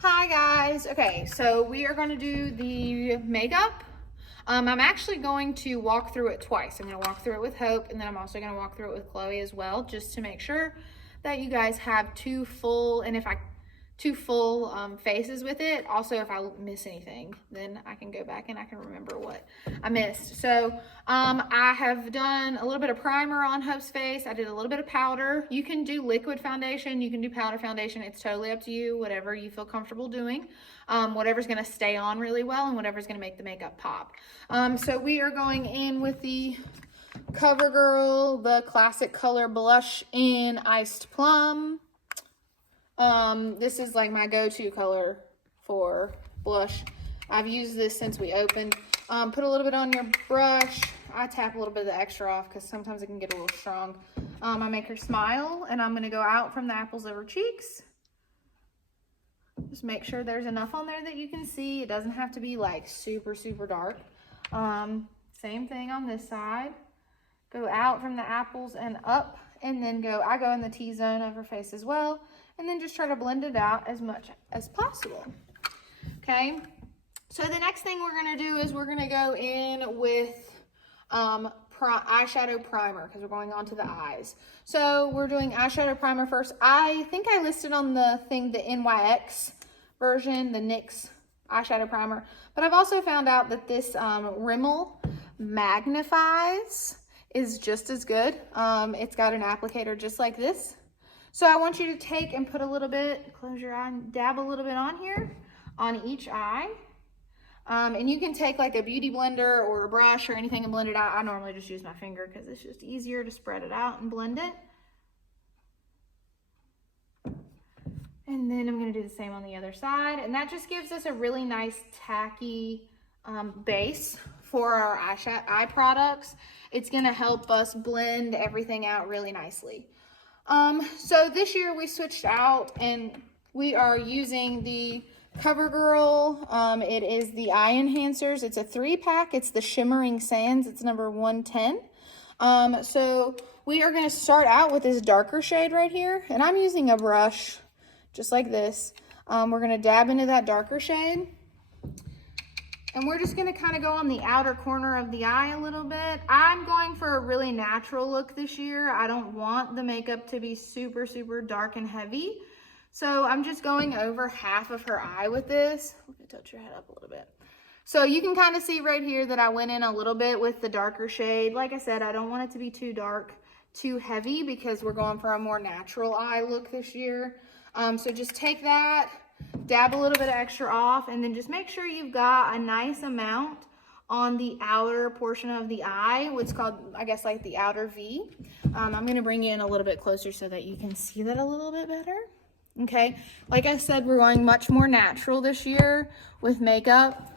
Hi guys. Okay, so we are going to do the makeup. I'm actually going to walk through it twice. I'm going to walk through it with Hope, and then I'm also going to walk through it with Chloe as well, just to make sure that you guys have two full faces with it. Also, if I miss anything, then I can go back and I can remember what I missed. So I have done a little bit of primer on Hope's face. I did a little bit of powder. You can do liquid foundation, you can do powder foundation. It's totally up to you, whatever you feel comfortable doing. Whatever's gonna stay on really well and whatever's gonna make the makeup pop. So we are going in with the CoverGirl, the classic color blush in Iced Plum. This is like my go-to color for blush. I've used this since we opened. Put a little bit on your brush. I tap a little bit of the extra off because sometimes it can get a little strong. I make her smile, and I'm gonna go out from the apples of her cheeks. Just make sure there's enough on there that you can see. It doesn't have to be like super, super dark. Same thing on this side. Go out from the apples and up, and then I go in the T-zone of her face as well. And then just try to blend it out as much as possible. Okay, so the next thing we're gonna do is we're gonna go in with eyeshadow primer, because we're going on to the eyes. So we're doing eyeshadow primer first. I think I listed on the thing the NYX version, the NYX eyeshadow primer, but I've also found out that this Rimmel magnifies is just as good. It's got an applicator just like this. So I want you to take and put a little bit, close your eye, and dab a little bit on here, on each eye. And you can take like a beauty blender or a brush or anything and blend it out. I normally just use my finger because it's just easier to spread it out and blend it. And then I'm gonna do the same on the other side. And that just gives us a really nice tacky base for our eye products. It's gonna help us blend everything out really nicely. So this year we switched out and we are using the CoverGirl. It is the eye enhancers. It's a 3-pack. It's the Shimmering Sands. It's number 110. So we are going to start out with this darker shade right here. And I'm using a brush just like this. We're going to dab into that darker shade. And we're just gonna kind of go on the outer corner of the eye a little bit. I'm going for a really natural look this year. I don't want the makeup to be super, super dark and heavy. So I'm just going over half of her eye with this. Let me touch your head up a little bit. So you can kind of see right here that I went in a little bit with the darker shade. Like I said, I don't want it to be too dark, too heavy, because we're going for a more natural eye look this year. So just take that, dab a little bit of extra off, and then just make sure you've got a nice amount on the outer portion of the eye, what's called, I guess, like the outer V. I'm gonna bring you in a little bit closer so that you can see that a little bit better. Okay, like I said, we're going much more natural this year with makeup.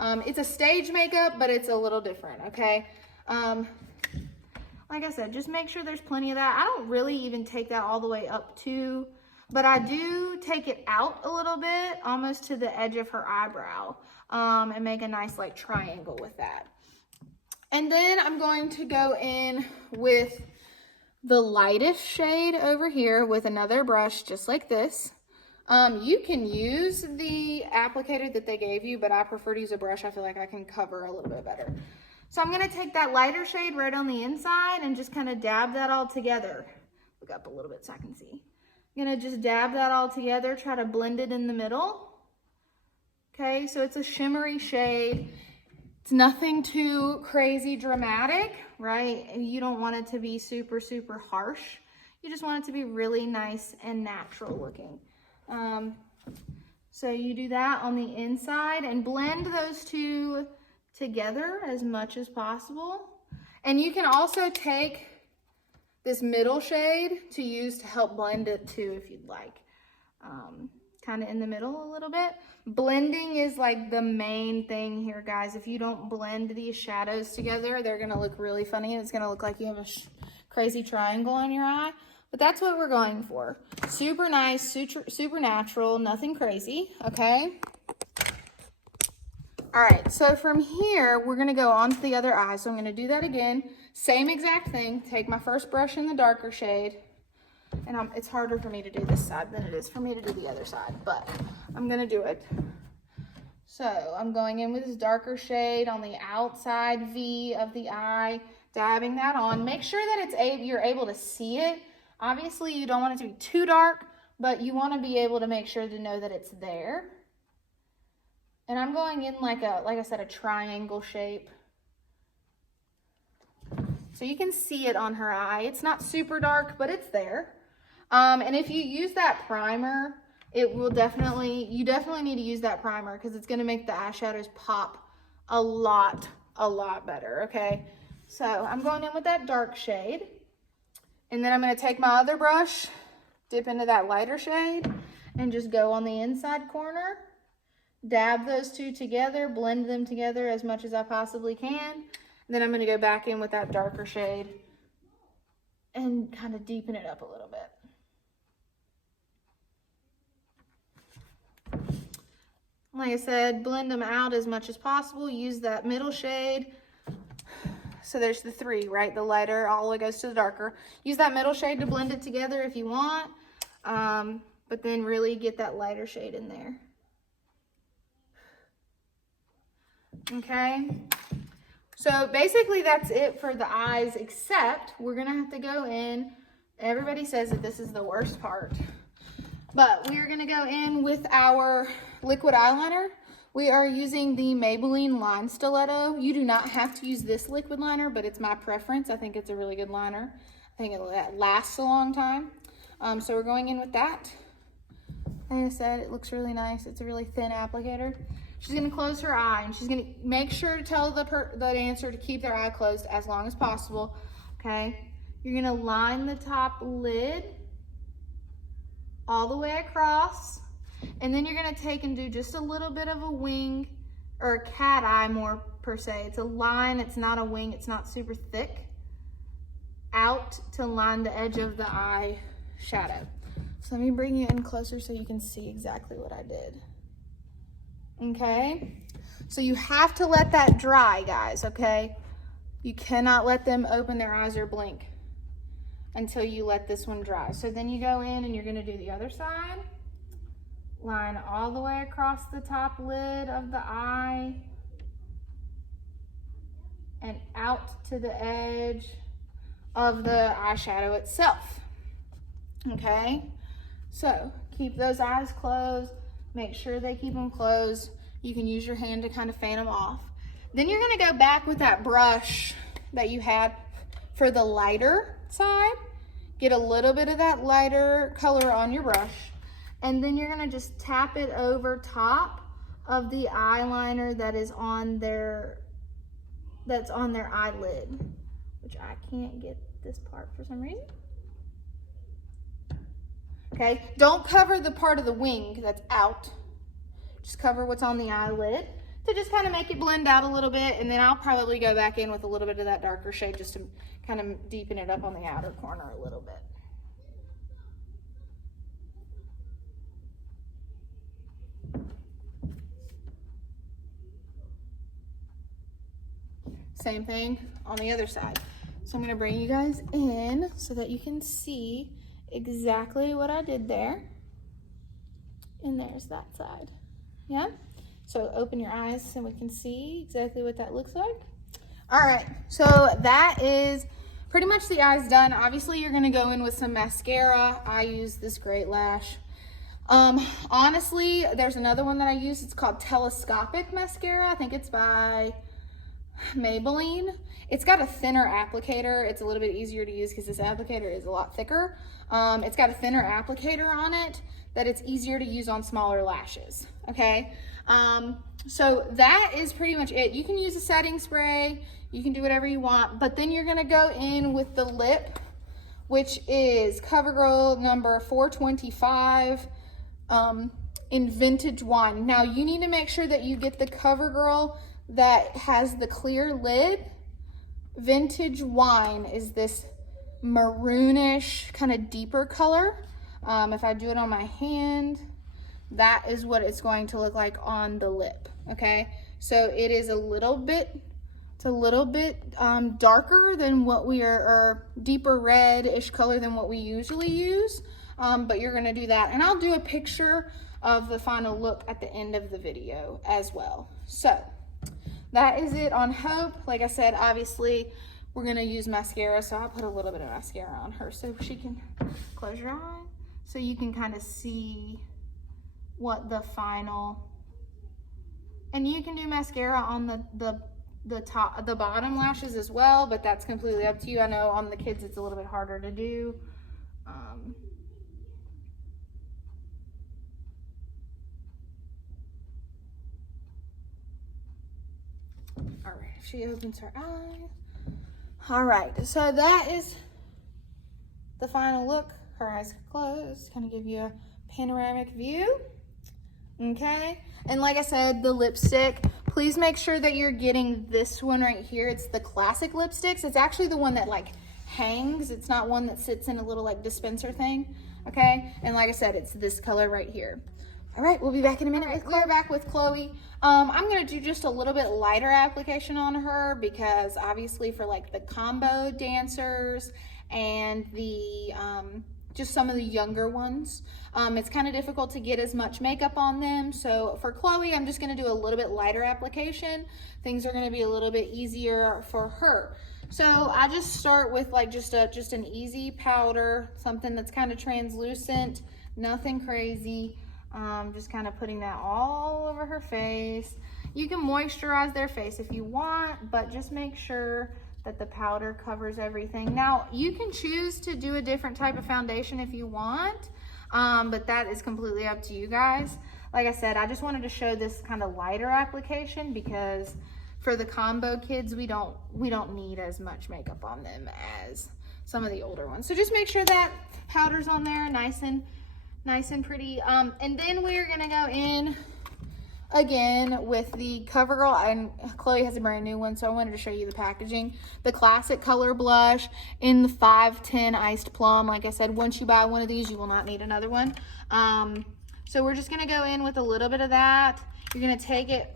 It's a stage makeup, but it's a little different, okay? Like I said, just make sure there's plenty of that. I don't really even take that all the way up to, but I do take it out a little bit, almost to the edge of her eyebrow, and make a nice like triangle with that. And then I'm going to go in with the lightest shade over here with another brush just like this. You can use the applicator that they gave you, but I prefer to use a brush. I feel like I can cover a little bit better. So I'm gonna take that lighter shade right on the inside and just kind of dab that all together. Look up a little bit so I can see. I'm gonna just dab that all together, try to blend it in the middle. Okay, so it's a shimmery shade. It's nothing too crazy dramatic, right? You don't want it to be super, super harsh. You just want it to be really nice and natural looking. So you do that on the inside and blend those two together as much as possible. And you can also take this middle shade to use to help blend it too if you'd like. Kind of in the middle a little bit. Blending is like the main thing here, guys. If you don't blend these shadows together, they're gonna look really funny and it's gonna look like you have a crazy triangle on your eye. But that's what we're going for. Super nice, super natural, nothing crazy, okay? All right, so from here, we're gonna go on to the other eye. So I'm gonna do that again. Same exact thing. Take my first brush in the darker shade. And it's harder for me to do this side than it is for me to do the other side. But I'm gonna do it. So I'm going in with this darker shade on the outside V of the eye, dabbing that on. Make sure that you're able to see it. Obviously you don't want it to be too dark, but you want to be able to make sure to know that it's there. And I'm going in like I said, a triangle shape. So you can see it on her eye. It's not super dark, but it's there. And if you use that primer, you definitely need to use that primer because it's going to make the eyeshadows pop a lot better, okay? So I'm going in with that dark shade. And then I'm going to take my other brush, dip into that lighter shade, and just go on the inside corner. Dab those two together, blend them together as much as I possibly can. Then I'm going to go back in with that darker shade and kind of deepen it up a little bit. Like I said, blend them out as much as possible. Use that middle shade. So there's the three, right? The lighter all the way goes to the darker. Use that middle shade to blend it together if you want. But then really get that lighter shade in there. Okay. So basically that's it for the eyes, except we're going to have to go in. Everybody says that this is the worst part. But we are going to go in with our liquid eyeliner. We are using the Maybelline Line Stiletto. You do not have to use this liquid liner, but it's my preference. I think it's a really good liner. I think it lasts a long time. So we're going in with that. Like I said, it looks really nice. It's a really thin applicator. She's going to close her eye, and she's going to make sure to tell the dancer to keep their eye closed as long as possible. Okay? You're going to line the top lid all the way across, and then you're going to take and do just a little bit of a wing, or a cat eye more per se. It's a line, it's not a wing, it's not super thick, out to line the edge of the eye shadow. So let me bring you in closer so you can see exactly what I did. Okay, so you have to let that dry, guys, okay? You cannot let them open their eyes or blink until you let this one dry. So then you go in and you're gonna do the other side. Line all the way across the top lid of the eye and out to the edge of the eyeshadow itself. Okay, so keep those eyes closed. Make sure they keep them closed. You can use your hand to kind of fan them off. Then you're gonna go back with that brush that you had for the lighter side. Get a little bit of that lighter color on your brush. And then you're gonna just tap it over top of the eyeliner that is on their eyelid, which I can't get this part for some reason. Okay, don't cover the part of the wing that's out. Just cover what's on the eyelid to just kind of make it blend out a little bit, and then I'll probably go back in with a little bit of that darker shade just to kind of deepen it up on the outer corner a little bit. Same thing on the other side. So I'm going to bring you guys in so that you can see exactly what I did there. And there's that side. Yeah? So open your eyes so we can see exactly what that looks like. All right, so that is pretty much the eyes done. Obviously, you're going to go in with some mascara. I use this Great Lash. Honestly, there's another one that I use. It's called Telescopic Mascara. I think it's by Maybelline. It's got a thinner applicator. It's a little bit easier to use because this applicator is a lot thicker. It's got a thinner applicator on it that it's easier to use on smaller lashes. Okay, so that is pretty much it. You can use a setting spray, you can do whatever you want, but then you're gonna go in with the lip, which is CoverGirl number 425 in Vintage Wine. Now you need to make sure that you get the CoverGirl that has the clear lid. Vintage Wine is this maroonish kind of deeper color. If I do it on my hand, that is what it's going to look like on the lip. Okay, so it is a little bit darker than what we are, or deeper red-ish color than what we usually use, but you're gonna do that. And I'll do a picture of the final look at the end of the video as well. So that is it on Hope. Like I said, obviously we're gonna use mascara, so I'll put a little bit of mascara on her so she can close your eye, so you can kind of see what the final, and you can do mascara on the top, the bottom lashes as well, but that's completely up to you. I know on the kids it's a little bit harder to do. All right, if she opens her eyes. All right, so that is the final look. Her eyes are closed, kind of give you a panoramic view. Okay, and like I said, the lipstick, please make sure that you're getting this one right here. It's the classic lipsticks. It's actually the one that like hangs. It's not one that sits in a little like dispenser thing. Okay, and like I said, it's this color right here. All right, we'll be back in a minute. We're back with Chloe. I'm gonna do just a little bit lighter application on her because obviously for like the combo dancers and the just some of the younger ones, it's kind of difficult to get as much makeup on them. So for Chloe, I'm just gonna do a little bit lighter application. Things are gonna be a little bit easier for her. So I just start with like just an easy powder, something that's kind of translucent, nothing crazy. Just kind of putting that all over her face. You can moisturize their face if you want, but just make sure that the powder covers everything. Now, you can choose to do a different type of foundation if you want, but that is completely up to you guys. Like I said, I just wanted to show this kind of lighter application because for the combo kids, we don't need as much makeup on them as some of the older ones. So just make sure that powder's on there, nice and pretty. And then we're gonna go in again with the CoverGirl, and Chloe has a brand new one, so I wanted to show you the packaging. The classic color blush in the 510 Iced Plum. Like I said, once you buy one of these, you will not need another one. So we're just gonna go in with a little bit of that. You're gonna take it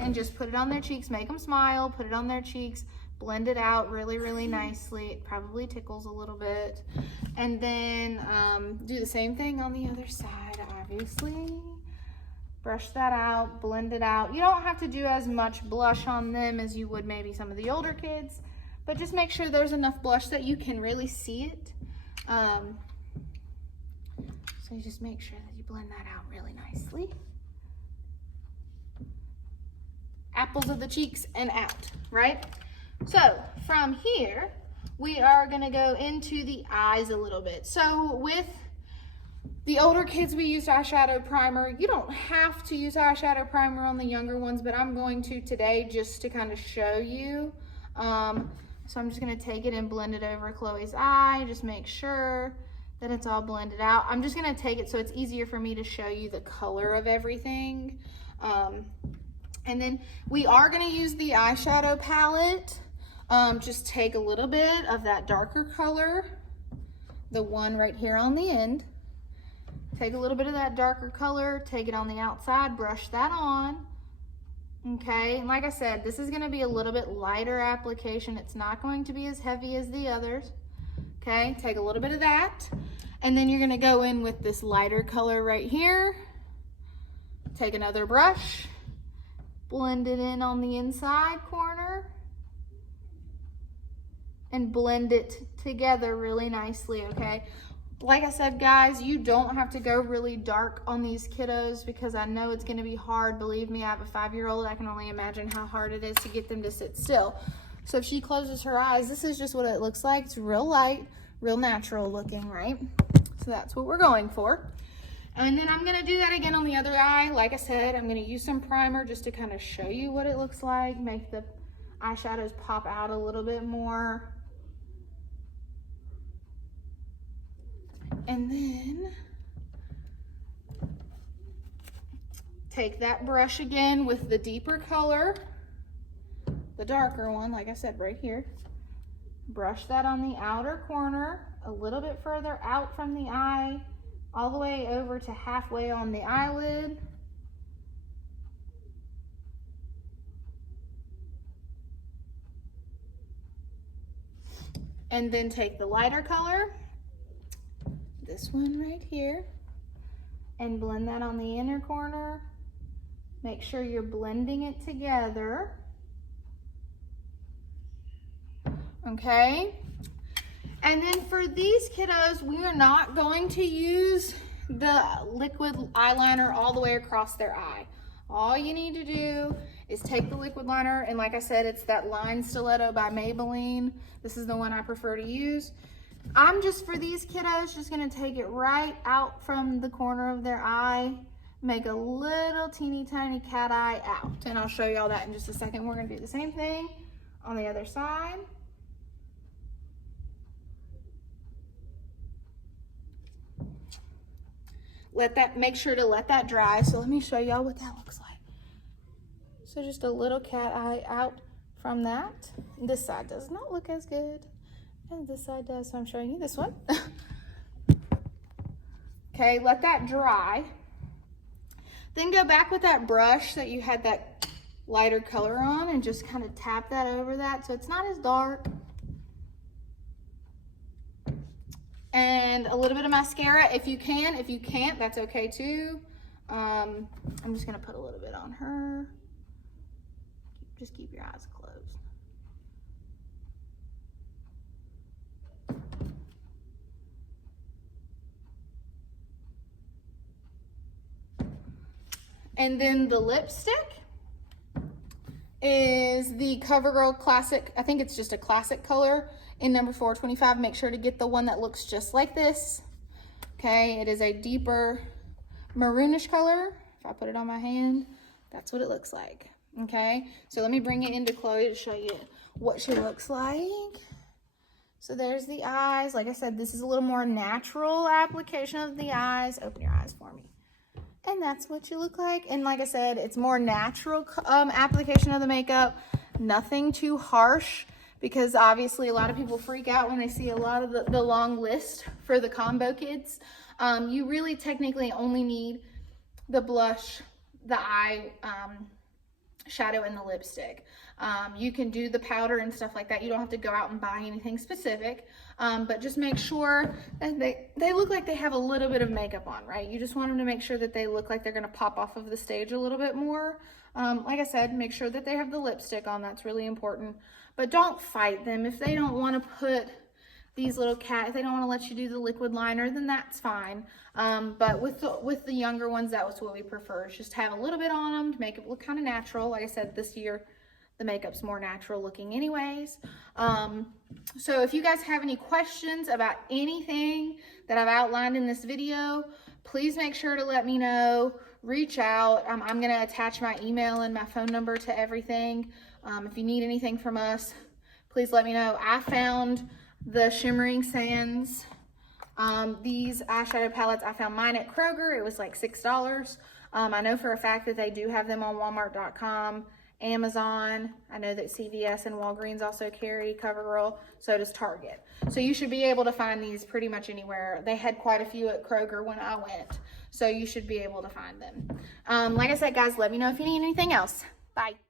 and just put it on their cheeks, make them smile, put it on their cheeks, blend it out really nicely. It probably tickles a little bit. And then do the same thing on the other side, obviously. Brush that out, blend it out. You don't have to do as much blush on them as you would maybe some of the older kids, but just make sure there's enough blush that you can really see it. So you just make sure that you blend that out really nicely. Apples of the cheeks and out, right? So from here, we are gonna go into the eyes a little bit. So with the older kids, we used eyeshadow primer. You don't have to use eyeshadow primer on the younger ones, but I'm going to today just to kind of show you. So I'm just gonna take it and blend it over Chloe's eye. Just make sure that it's all blended out. I'm just gonna take it so it's easier for me to show you the color of everything. And then we are gonna use the eyeshadow palette. Just take a little bit of that darker color, the one right here on the end. Take a little bit of that darker color, take it on the outside, brush that on. Okay, and like I said, this is gonna be a little bit lighter application. It's not going to be as heavy as the others. Okay, take a little bit of that. And then you're gonna go in with this lighter color right here. Take another brush, blend it in on the inside corner, and blend it together really nicely, okay? Like I said, guys, you don't have to go really dark on these kiddos because I know it's gonna be hard. Believe me, I have a 5-year-old. I can only imagine how hard it is to get them to sit still. So if she closes her eyes, this is just what it looks like. It's real light, real natural looking, right? So that's what we're going for. And then I'm gonna do that again on the other eye. Like I said, I'm gonna use some primer just to kind of show you what it looks like, make the eyeshadows pop out a little bit more. And then take that brush again with the deeper color, the darker one, like I said, right here. Brush that on the outer corner, a little bit further out from the eye, all the way over to halfway on the eyelid. And then take the lighter color, this one right here, and blend that on the inner corner. Make sure you're blending it together. Okay. And then for these kiddos, we are not going to use the liquid eyeliner all the way across their eye. All you need to do is take the liquid liner, and like I said, it's that Line Stiletto by Maybelline. This is the one I prefer to use. I'm just, for these kiddos, just gonna take it right out from the corner of their eye, make a little teeny tiny cat eye out. And I'll show y'all that in just a second. We're gonna do the same thing on the other side. Make sure to let that dry. So let me show y'all what that looks like. So just a little cat eye out from that. This side does not look as good as this side does, so I'm showing you this one. Okay, let that dry. Then go back with that brush that you had that lighter color on and just kind of tap that over that so it's not as dark. And a little bit of mascara if you can. If you can't, that's okay too. I'm just gonna put a little bit on her. Just keep your eyes closed. And then the lipstick is the CoverGirl Classic. I think it's just a classic color in number 425. Make sure to get the one that looks just like this. Okay, it is a deeper maroonish color. If I put it on my hand, that's what it looks like. Okay, so let me bring it into Chloe to show you what she looks like. So there's the eyes. Like I said, this is a little more natural application of the eyes. Open your eyes for me. And that's what you look like. And like I said, it's more natural application of the makeup. Nothing too harsh, because obviously a lot of people freak out when they see a lot of the long list for the combo kits. You really technically only need the blush, the eye shadow, and the lipstick. You can do the powder and stuff like that. You don't have to go out and buy anything specific, but just make sure that they look like they have a little bit of makeup on, right? You just want them to make sure that they look like they're gonna pop off of the stage a little bit more. Like I said, make sure that they have the lipstick on. That's really important. But don't fight them. If they don't want to put these little if they don't want to let you do the liquid liner, then that's fine. But with the younger ones, that was what we prefer. Is just have a little bit on them to make it look kind of natural. Like I said, this year the makeup's more natural looking anyways. So if you guys have any questions about anything that I've outlined in this video, please make sure to let me know. Reach out. I'm going to attach my email and my phone number to everything. If you need anything from us, please let me know. I found the Shimmering Sands, these eyeshadow palettes, I found mine at Kroger. It was like $6. I know for a fact that they do have them on Walmart.com, Amazon. I know that CVS and Walgreens also carry CoverGirl, so does Target. So you should be able to find these pretty much anywhere. They had quite a few at Kroger when I went, so you should be able to find them. Like I said, guys, let me know if you need anything else. Bye.